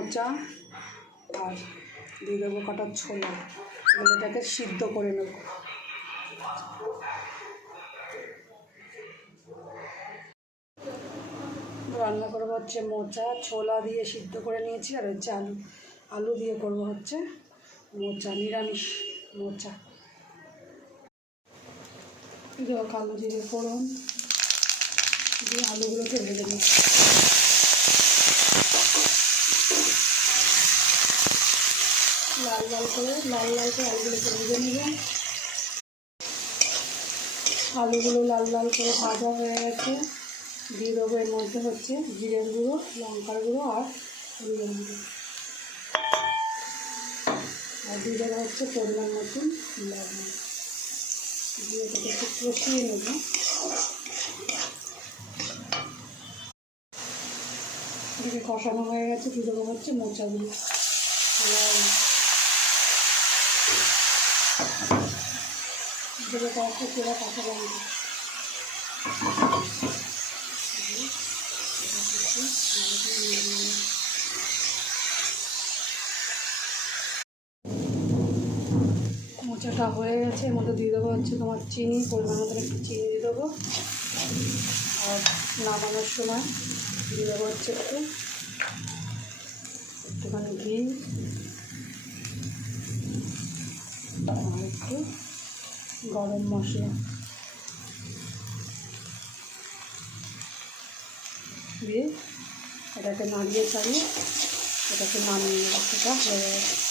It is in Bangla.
মোচা আর দিয়ে দেবো কটা ছোলা। এটাকে সিদ্ধ করে নেব। রান্না করবো হচ্ছে মোচা, ছোলা দিয়ে সিদ্ধ করে নিয়েছি, আর হচ্ছে আলু দিয়ে করবো হচ্ছে মোচা, নিরামিষ মোচা। কালো জিরে ফোড়ন দিয়ে আলুগুলোকে ভেজে নিই। লাল লাল করে আলুগুলোকে ভেজে নেব। আলুগুলো লাল লাল করে ভাজা হয়ে গেছে। দিয়ে দেবো এর মধ্যে হচ্ছে জিরের গুঁড়ো, লঙ্কার গুঁড়ো আর হলুদের গুঁড়ো, আর দিয়ে দেবো হচ্ছে পরিমাণ মতন লবণ। দিয়ে এটাকে একটু কষিয়ে নেব। এটাকে কষানো হয়ে গেছে। দিয়ে দেবো হচ্ছে মোচাগুলো, দেবো কয়েকটা চেরা কাঁচা লঙ্কা। মোচাটা হয়ে গেছে। এর মধ্যে দিয়ে দেবো হচ্ছে তোমার চিনি, পরিমাণ মতো একটু চিনি দিয়ে দেবো। আর নামানোর সময় দিয়ে দেবো হচ্ছে একটুখানি ঘি আর একটু গরম মশলা দিয়ে এটাকে নাড়িয়ে চাড়িয়ে এটাকে নামিয়ে নেব। সেটা হয়ে গেছে।